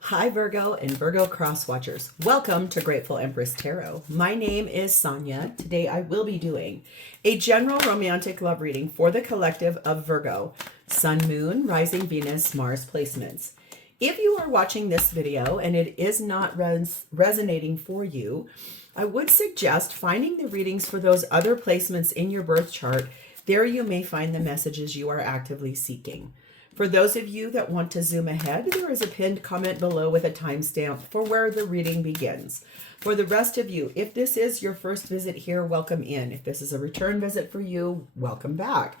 Hi, Virgo and Virgo cross watchers. Welcome to Grateful Empress Tarot. My name is Sonia. Today I will be doing a general romantic love reading for the collective of Virgo, Sun, Moon, Rising Venus, Mars placements. If you are watching this video and it is not resonating for you, I would suggest finding the readings for those other placements in your birth chart. There you may find the messages you are actively seeking. For those of you that want to zoom ahead, there is a pinned comment below with a timestamp for where the reading begins. For the rest of you, if this is your first visit here, welcome in. If this is a return visit for you, welcome back.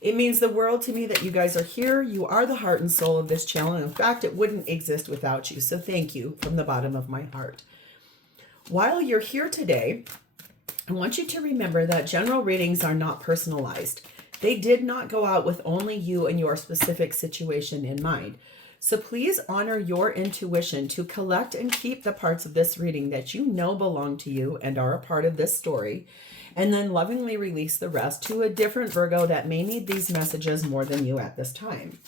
It means the world to me that you guys are here. You are the heart and soul of this channel. And in fact, it wouldn't exist without you. So thank you from the bottom of my heart. While you're here today, I want you to remember that general readings are not personalized. They did not go out with only you and your specific situation in mind. So please honor your intuition to collect and keep the parts of this reading that you know belong to you and are a part of this story, and then lovingly release the rest to a different Virgo that may need these messages more than you at this time.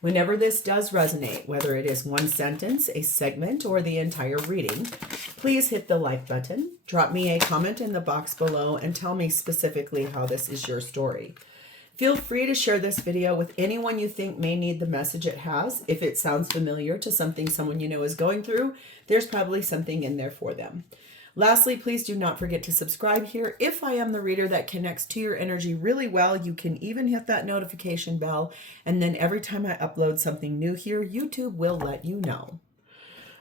Whenever this does resonate, whether it is one sentence, a segment, or the entire reading, please hit the like button, drop me a comment in the box below, and tell me specifically how this is your story. Feel free to share this video with anyone you think may need the message it has. If it sounds familiar to something someone you know is going through, there's probably something in there for them. Lastly, please do not forget to subscribe here. If I am the reader that connects to your energy really well, you can even hit that notification bell, and then every time I upload something new here, YouTube will let you know.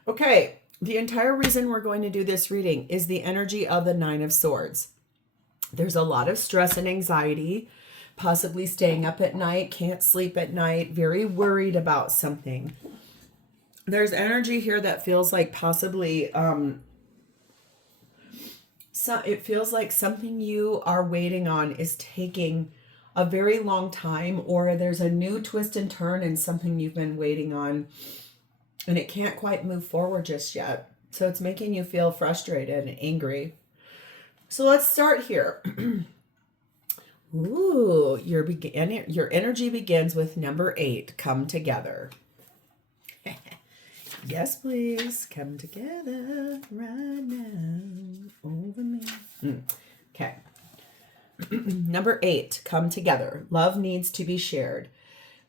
Okay, the entire reason we're going to do this reading is the energy of the Nine of Swords. There's a lot of stress and anxiety, possibly staying up at night, can't sleep at night, very worried about something. There's energy here that feels like possibly, it feels like something you are waiting on is taking a very long time, or there's a new twist and turn in something you've been waiting on and it can't quite move forward just yet. So it's making you feel frustrated and angry. So let's start here. Ooh, your energy begins with number 8, come together. Yes, please, come together right now over me. Okay. Number 8, come together. Love needs to be shared.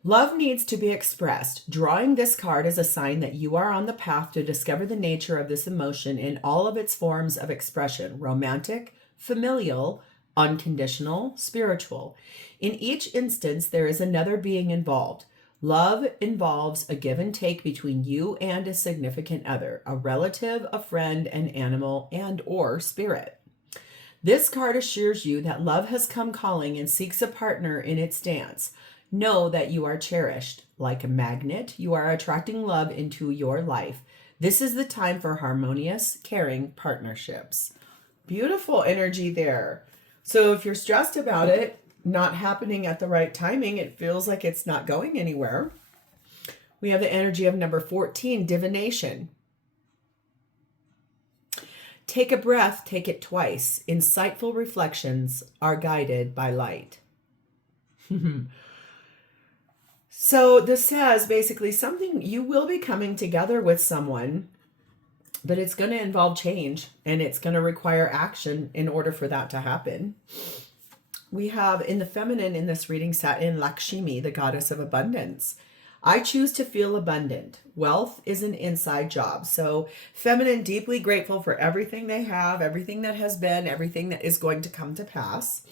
Love needs to be expressed. Drawing this card is a sign that you are on the path to discover the nature of this emotion in all of its forms of expression: romantic, familial, unconditional, spiritual. In each instance, there is another being involved. Love involves a give and take between you and a significant other, a relative, a friend, an animal, and or spirit. This card assures you that love has come calling and seeks a partner in its dance. Know that you are cherished. Like a magnet, you are attracting love into your life. This is the time for harmonious, caring partnerships. Beautiful energy there. So if you're stressed about it not happening at the right timing, it feels like it's not going anywhere. We have the energy of number 14, divination. Take a breath, take it twice. Insightful reflections are guided by light. So this says basically something, you will be coming together with someone, but it's going to involve change and it's going to require action in order for that to happen. We have in the feminine in this reading sat in Lakshmi, the goddess of abundance. I choose to feel abundant. Wealth is an inside job. So feminine, deeply grateful for everything they have, everything that has been, everything that is going to come to pass.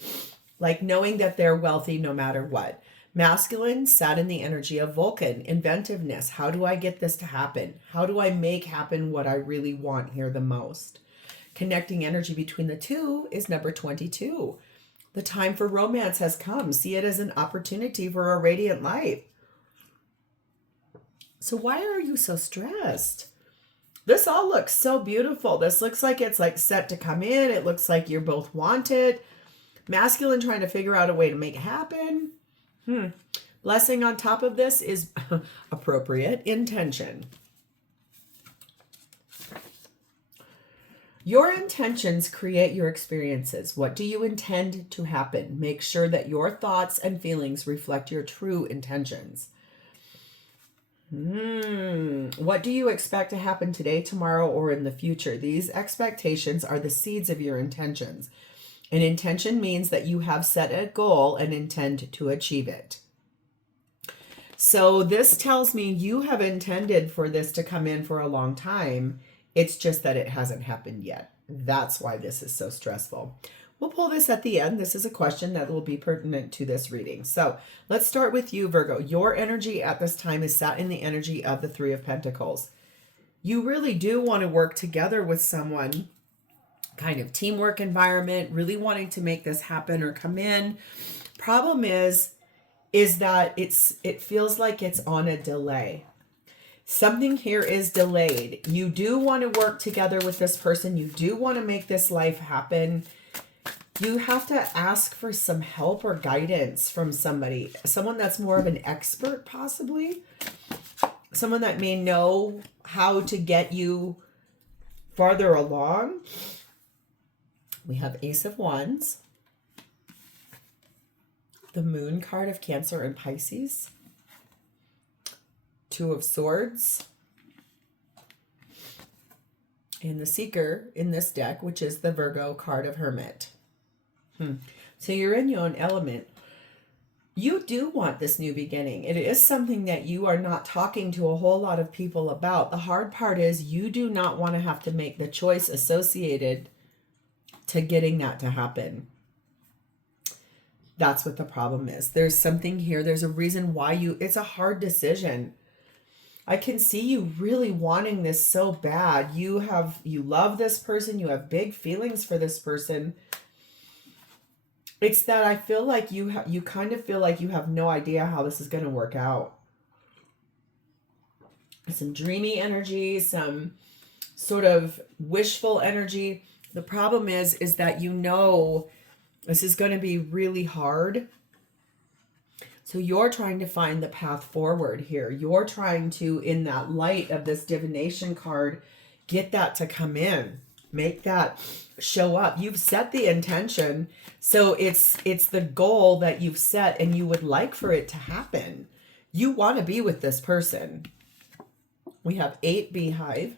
Like knowing that they're wealthy no matter what. Masculine sat in the energy of Vulcan, inventiveness. How do I get this to happen? How do I make happen what I really want here the most? Connecting energy between the two is number 22. The time for romance has come. See it as an opportunity for a radiant life. So why are you so stressed? This all looks so beautiful. This looks like it's like set to come in. It looks like you're both wanted. Masculine trying to figure out a way to make it happen. Blessing on top of this is appropriate intention. Your intentions create your experiences. What do you intend to happen? Make sure that your thoughts and feelings reflect your true intentions. What do you expect to happen today, tomorrow, or in the future? These expectations are the seeds of your intentions. An intention means that you have set a goal and intend to achieve it. So this tells me you have intended for this to come in for a long time. It's just that it hasn't happened yet. That's why this is so stressful. We'll pull this at the end. This is a question that will be pertinent to this reading. So let's start with you, Virgo. Your energy at this time is sat in the energy of the Three of Pentacles. You really do want to work together with someone, kind of teamwork environment, really wanting to make this happen or come in. Problem is that it feels like it's on a delay. Something here is delayed. You do want to work together with this person. You do want to make this life happen. You have to ask for some help or guidance from somebody, someone that's more of an expert, possibly someone that may know how to get you farther along. We have Ace of Wands, the Moon card of Cancer and Pisces, Two of Swords, and the Seeker in this deck, which is the Virgo card of Hermit. So you're in your own element. You do want this new beginning. It is something that you are not talking to a whole lot of people about. The hard part is you do not want to have to make the choice associated to getting that to happen. That's what the problem is. There's something here. There's a reason why it's a hard decision. I can see you really wanting this so bad. You love this person. You have big feelings for this person. It's that I feel like you kind of feel like you have no idea how this is going to work out. Some dreamy energy, some sort of wishful energy. The problem is that you know this is going to be really hard. So you're trying to find the path forward here. You're trying to, in that light of this divination card, get that to come in. Make that show up. You've set the intention. So it's the goal that you've set and you would like for it to happen. You want to be with this person. We have 8 beehive,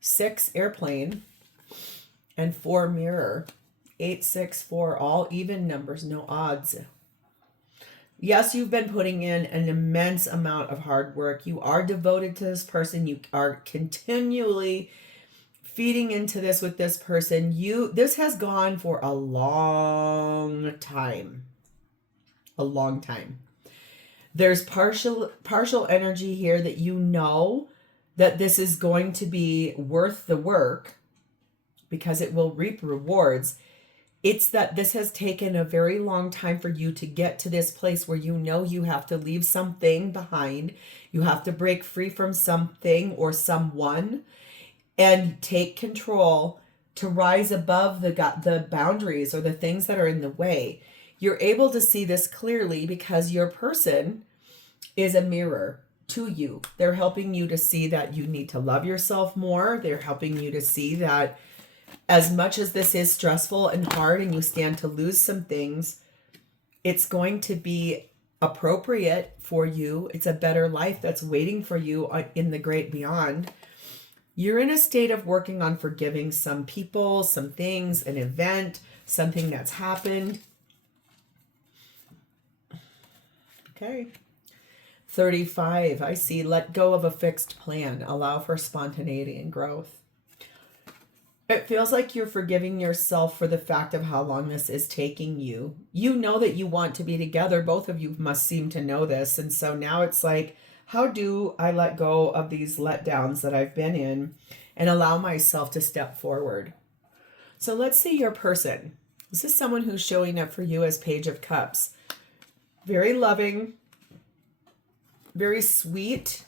6 airplane, and 4 mirror. 8, 6, 4, all even numbers, no odds. Yes, you've been putting in an immense amount of hard work. You are devoted to this person. You are continually feeding into this with this person. This has gone for a long time. A long time. There's partial energy here that you know that this is going to be worth the work because it will reap rewards. It's that this has taken a very long time for you to get to this place where you know you have to leave something behind. You have to break free from something or someone and take control to rise above the boundaries or the things that are in the way. You're able to see this clearly because your person is a mirror to you. They're helping you to see that you need to love yourself more. They're helping you to see that as much as this is stressful and hard and you stand to lose some things, it's going to be appropriate for you. It's a better life that's waiting for you in the great beyond. You're in a state of working on forgiving some people, some things, an event, something that's happened. Okay. 35, I see, let go of a fixed plan. Allow for spontaneity and growth. It feels like you're forgiving yourself for the fact of how long this is taking you. You know that you want to be together. Both of you must seem to know this. And so now it's like, how do I let go of these letdowns that I've been in and allow myself to step forward? So let's see your person. This is someone who's showing up for you as Page of Cups. Very loving, very sweet,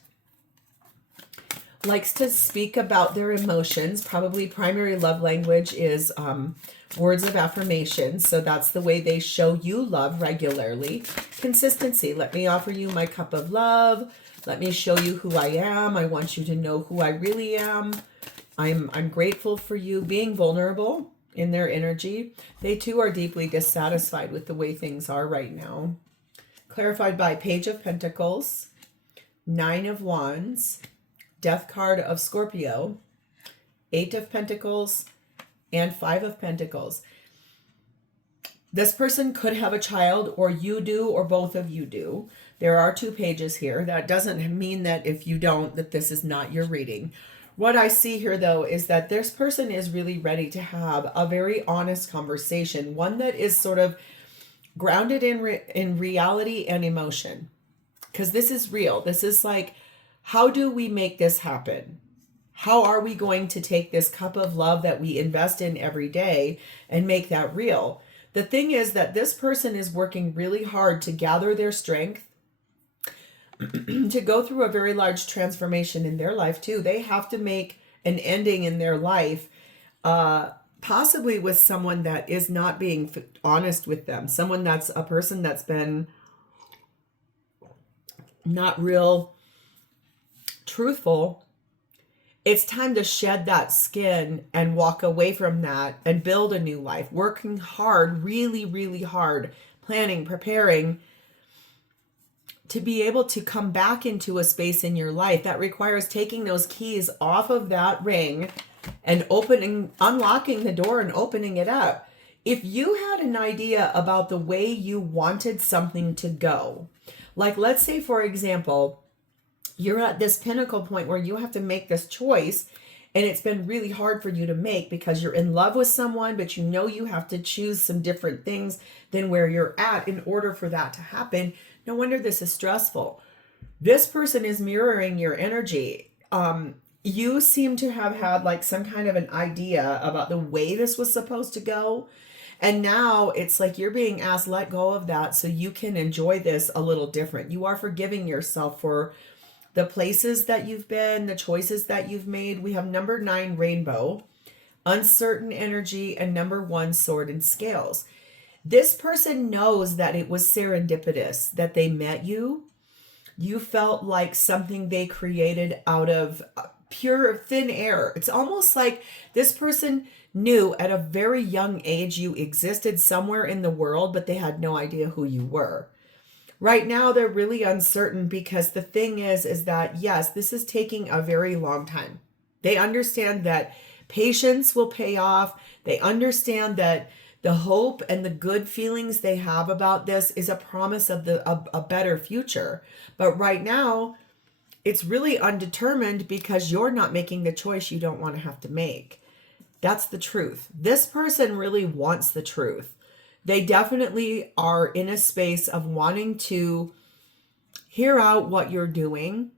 likes to speak about their emotions. Probably primary love language is words of affirmation. So that's the way they show you love regularly. Consistency. Let me offer you my cup of love. Let me show you who I am. I want you to know who I really am. I'm grateful for you. Being vulnerable in their energy. They too are deeply dissatisfied with the way things are right now. Clarified by Page of Pentacles, Nine of Wands, Death card of Scorpio, Eight of Pentacles, and Five of Pentacles. This person could have a child, or you do, or both of you do. There are 2 pages here. That doesn't mean that if you don't, that this is not your reading. What I see here, though, is that this person is really ready to have a very honest conversation, one that is sort of grounded in reality and emotion. Because this is real. This is like, how do we make this happen? How are we going to take this cup of love that we invest in every day and make that real? The thing is that this person is working really hard to gather their strength, to go through a very large transformation in their life too. They have to make an ending in their life, possibly with someone that is not being honest with them. Someone that's a person that's been not real truthful. It's time to shed that skin and walk away from that and build a new life. Working hard, really, really hard, planning, preparing to be able to come back into a space in your life that requires taking those keys off of that ring and unlocking the door and opening it up. If you had an idea about the way you wanted something to go, like let's say, for example, you're at this pinnacle point where you have to make this choice, and it's been really hard for you to make because you're in love with someone, but you know you have to choose some different things than where you're at in order for that to happen. No wonder this is stressful. This person is mirroring your energy. You seem to have had like some kind of an idea about the way this was supposed to go. And now it's like you're being asked, let go of that so you can enjoy this a little different. You are forgiving yourself for the places that you've been, the choices that you've made. We have number 9, rainbow, uncertain energy, and number 1, sword and scales. This person knows that it was serendipitous that they met you. You felt like something they created out of pure thin air. It's almost like this person knew at a very young age you existed somewhere in the world, but they had no idea who you were. Right now, they're really uncertain because the thing is that, yes, this is taking a very long time. They understand that patience will pay off. They understand that the hope and the good feelings they have about this is a promise of a better future. But right now, it's really undetermined because you're not making the choice you don't want to have to make. That's the truth. This person really wants the truth. They definitely are in a space of wanting to hear out what you're doing.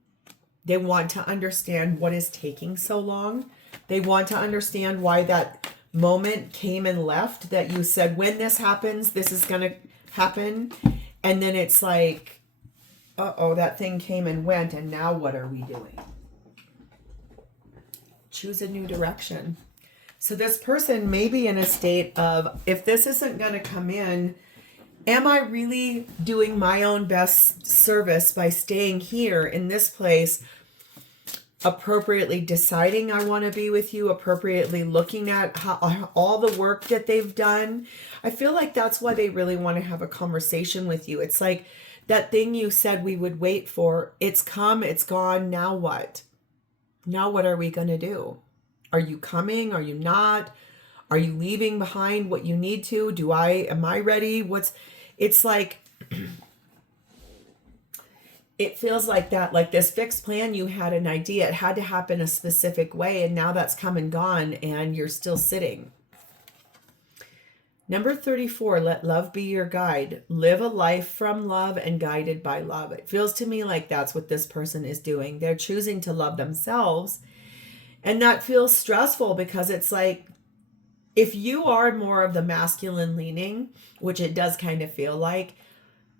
They want to understand what is taking so long. They want to understand why that moment came and left, that you said, when this happens, this is going to happen. And then it's like, uh-oh, that thing came and went, and now what are we doing? Choose a new direction. So this person may be in a state of, if this isn't going to come in, am I really doing my own best service by staying here in this place, appropriately deciding I want to be with you, appropriately looking at how, all the work that they've done? I feel like that's why they really want to have a conversation with you. It's like that thing you said we would wait for. It's come, it's gone. Now what? Now what are we going to do? Are you coming? Are you not? Are you leaving behind what you need to? Am I ready? It's like, it feels like that, like this fixed plan, you had an idea. It had to happen a specific way, and now that's come and gone, and you're still sitting. Number 34, let love be your guide. Live a life from love and guided by love. It feels to me like that's what this person is doing. They're choosing to love themselves. And that feels stressful because it's like, if you are more of the masculine leaning, which it does kind of feel like,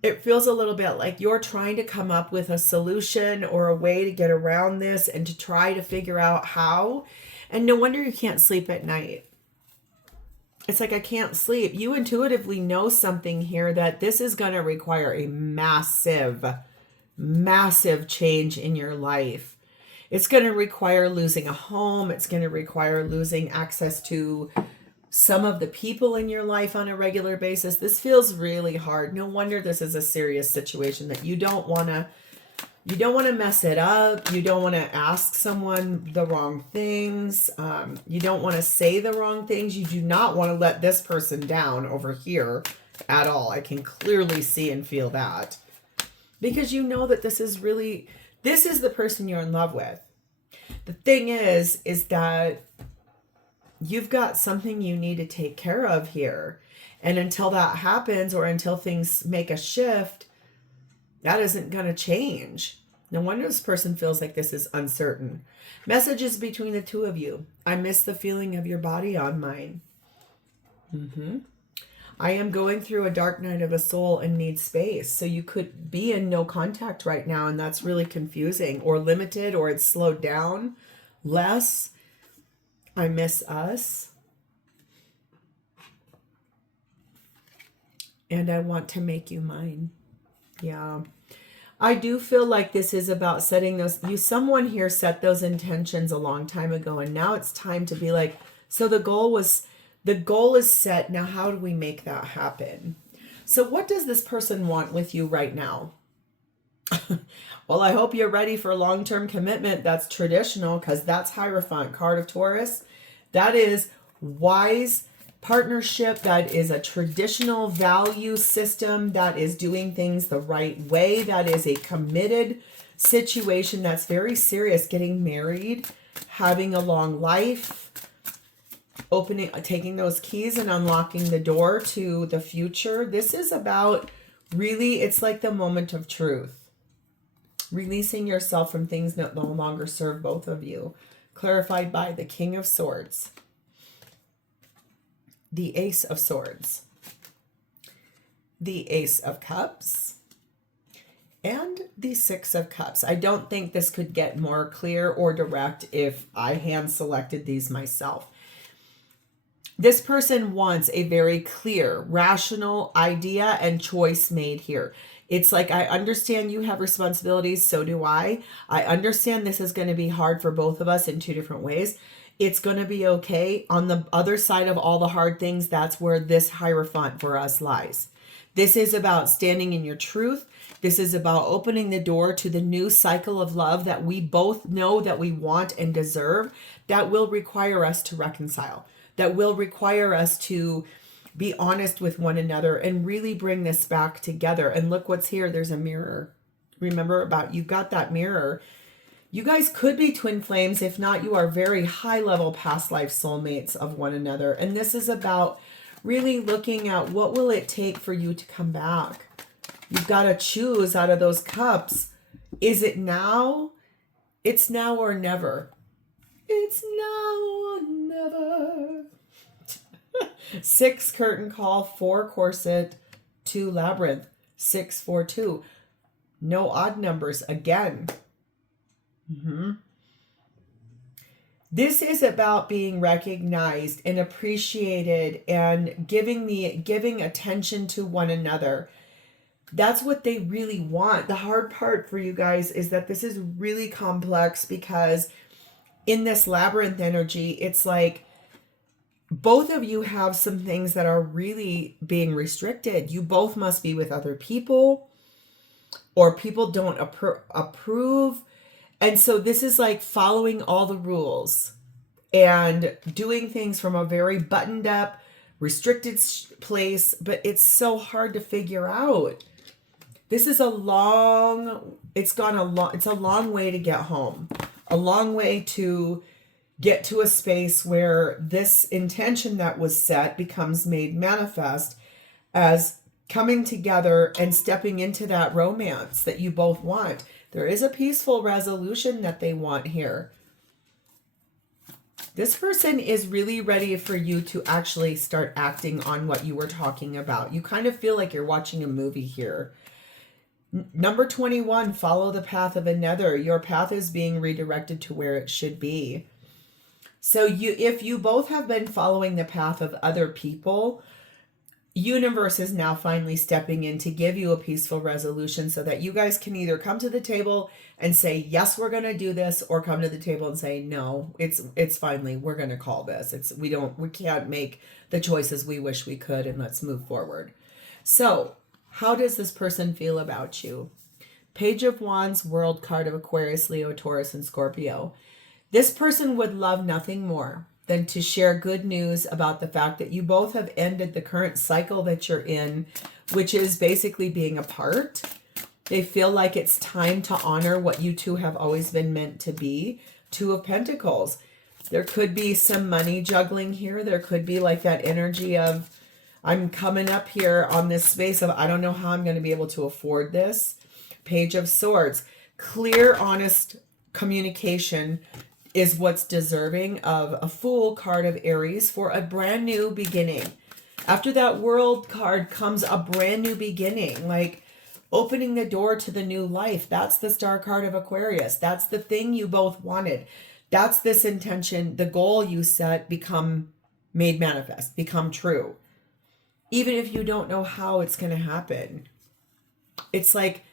it feels a little bit like you're trying to come up with a solution or a way to get around this and to try to figure out how. And no wonder you can't sleep at night. It's like, I can't sleep. You intuitively know something here, that this is going to require a massive, massive change in your life. It's going to require losing a home. It's going to require losing access to some of the people in your life on a regular basis. This feels really hard. No wonder this is a serious situation that you don't want You don't want to mess it up. You don't want to ask someone the wrong things. You don't want to say the wrong things. You do not want to let this person down over here at all. I can clearly see and feel that. Because you know that this is the person you're in love with. The thing is that you've got something you need to take care of here. And until that happens, or until things make a shift, that isn't going to change. No wonder this person feels like this is uncertain. Messages between the two of you. I miss the feeling of your body on mine. I am going through a dark night of a soul and need space. So you could be in no contact right now, and that's really confusing, or limited, or it's slowed down less. I miss us. And I want to make you mine. Yeah. I do feel like this is about setting someone here set those intentions a long time ago, and now it's time to be like, so the goal is set. Now, how do we make that happen? So what does this person want with you right now? Well, I hope you're ready for long-term commitment. That's traditional, because that's Hierophant, card of Taurus. That is wise partnership. That is a traditional value system. That is doing things the right way. That is a committed situation that's very serious. Getting married, having a long life, taking those keys and unlocking the door to the future. This is about really, it's like the moment of truth. Releasing yourself from things that no longer serve both of you. Clarified by the King of Swords, the Ace of Swords, the Ace of Cups, and the Six of Cups. I don't think this could get more clear or direct if I hand selected these myself. This person wants a very clear, rational idea and choice made here. It's like, I understand you have responsibilities, so do I. I understand this is going to be hard for both of us in two different ways. It's going to be okay. On the other side of all the hard things, that's where this Hierophant for us lies. This is about standing in your truth. This is about opening the door to the new cycle of love that we both know that we want and deserve, that will require us to reconcile, that will require us to be honest with one another and really bring this back together. And look what's here. There's a mirror. Remember you've got that mirror. You guys could be twin flames. If not, you are very high level past life soulmates of one another. And this is about really looking at what will it take for you to come back. You've got to choose out of those cups. Is it now? It's now or never. It's now or never. 6 curtain call, 4 corset, 2 labyrinth, 6, 4, 2. No odd numbers again. This is about being recognized and appreciated and giving attention to one another. That's what they really want. The hard part for you guys is that this is really complex, because in this labyrinth energy, it's like both of you have some things that are really being restricted. You both must be with other people, or people don't approve. And so this is like following all the rules and doing things from a very buttoned up, restricted place, but it's so hard to figure out. This is it's a long way to get home, a long way to get to a space where this intention that was set becomes made manifest as coming together and stepping into that romance that you both want. There is a peaceful resolution that they want here. This person is really ready for you to actually start acting on what you were talking about. You kind of feel like you're watching a movie here. Number 21, follow the path of another. Your path is being redirected to where it should be. So if you both have been following the path of other people, universe is now finally stepping in to give you a peaceful resolution so that you guys can either come to the table and say, yes, we're going to do this, or come to the table and say, no, it's finally, we're going to call this. We can't make the choices we wish we could, and let's move forward. So how does this person feel about you? Page of Wands, World card of Aquarius, Leo, Taurus, and Scorpio. This person would love nothing more than to share good news about the fact that you both have ended the current cycle that you're in, which is basically being apart. They feel like it's time to honor what you two have always been meant to be. Two of Pentacles. There could be some money juggling here. There could be like that energy of, I'm coming up here on this space of, I don't know how I'm going to be able to afford this. Page of Swords. Clear, honest communication is what's deserving of a Fool card of Aries for a brand new beginning. After that World card comes a brand new beginning, like opening the door to the new life. That's the Star card of Aquarius. That's the thing you both wanted. That's this intention, the goal you set, become made manifest, become true. Even if you don't know how it's going to happen. It's like,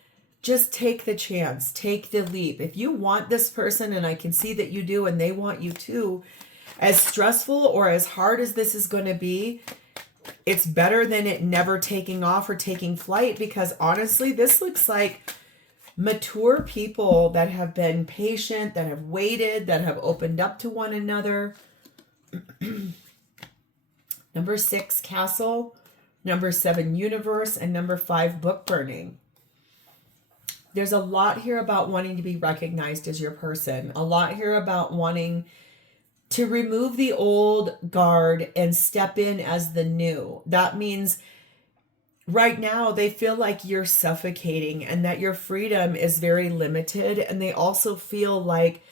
just take the chance, take the leap. If you want this person, and I can see that you do, and they want you too, as stressful or as hard as this is going to be, it's better than it never taking off or taking flight, because honestly, this looks like mature people that have been patient, that have waited, that have opened up to one another. Number 6, Castle. Number 7, Universe. And number 5, Book Burning. There's a lot here about wanting to be recognized as your person. A lot here about wanting to remove the old guard and step in as the new. That means right now they feel like you're suffocating and that your freedom is very limited. And they also feel like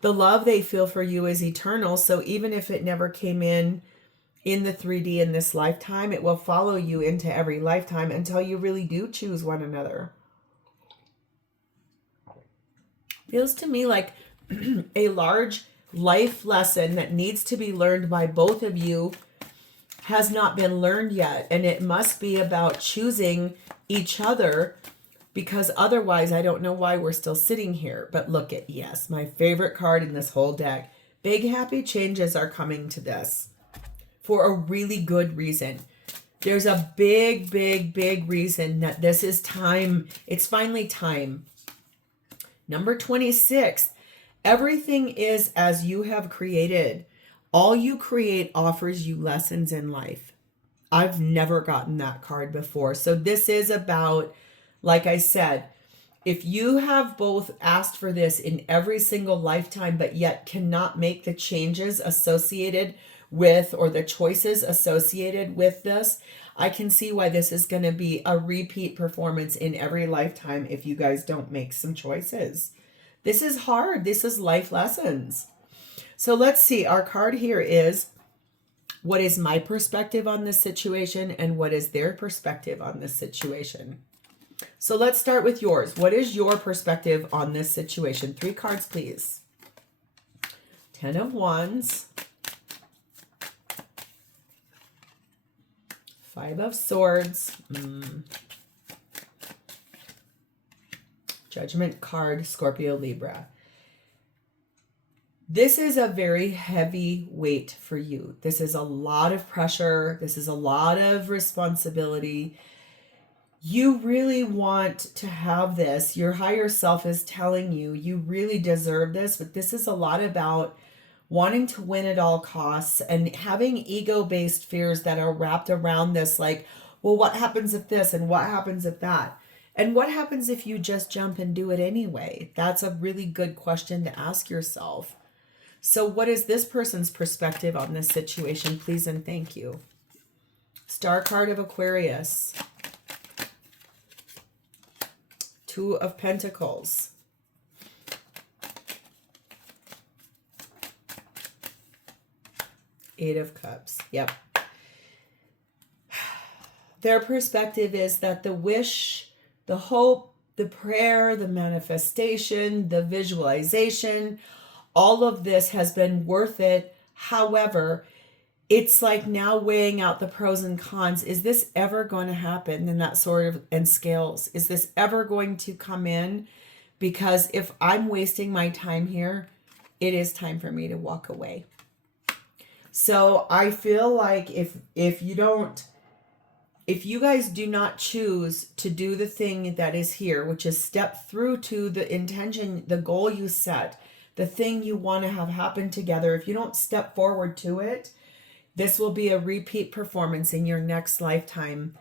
the love they feel for you is eternal. So even if it never came in the 3D in this lifetime, it will follow you into every lifetime until you really do choose one another. Feels to me like a large life lesson that needs to be learned by both of you has not been learned yet. And it must be about choosing each other, because otherwise I don't know why we're still sitting here. But look at, yes, my favorite card in this whole deck. Big happy changes are coming to this for a really good reason. There's a big, big, big reason that this is time. It's finally time. Number 26, everything is as you have created. All you create offers you lessons in life. I've never gotten that card before. So this is about, like I said, if you have both asked for this in every single lifetime, but yet cannot make the changes associated with, or the choices associated with this, I can see why this is going to be a repeat performance in every lifetime if you guys don't make some choices. This is hard. This is life lessons. So let's see. Our card here is, what is my perspective on this situation and what is their perspective on this situation? So let's start with yours. What is your perspective on this situation? 3 cards, please. 10 of Wands. 5 of Swords. Judgment card, Scorpio, Libra. This is a very heavy weight for you. This is a lot of pressure. This is a lot of responsibility. You really want to have this. Your higher self is telling you, you really deserve this, but this is a lot about wanting to win at all costs and having ego-based fears that are wrapped around this, like, well, what happens if this and what happens if that? And what happens if you just jump and do it anyway? That's a really good question to ask yourself. So what is this person's perspective on this situation? Please and thank you. Star card of Aquarius. 2 of Pentacles. Eight of Cups. Yep. Their perspective is that the wish, the hope, the prayer, the manifestation, the visualization, all of this has been worth it. However, it's like now weighing out the pros and cons. Is this ever going to happen? And that sort of, and scales. Is this ever going to come in? Because if I'm wasting my time here, it is time for me to walk away. So I feel like if you don't if you guys do not choose to do the thing that is here, which is step through to the intention, the goal you set, the thing you want to have happen together, if you don't step forward to it, this will be a repeat performance in your next lifetime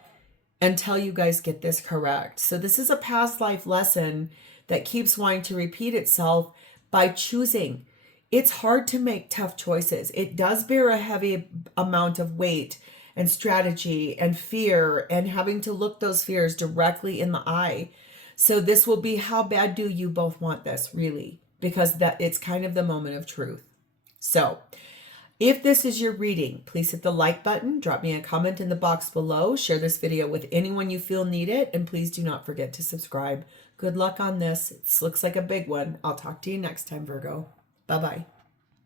until you guys get this correct. So this is a past life lesson that keeps wanting to repeat itself by choosing. It's hard to make tough choices. It does bear a heavy amount of weight and strategy and fear and having to look those fears directly in the eye. So this will be, how bad do you both want this, really? Because that it's kind of the moment of truth. So if this is your reading, please hit the like button, drop me a comment in the box below, share this video with anyone you feel need it, and please do not forget to subscribe. Good luck on this. This looks like a big one. I'll talk to you next time, Virgo. Bye-bye.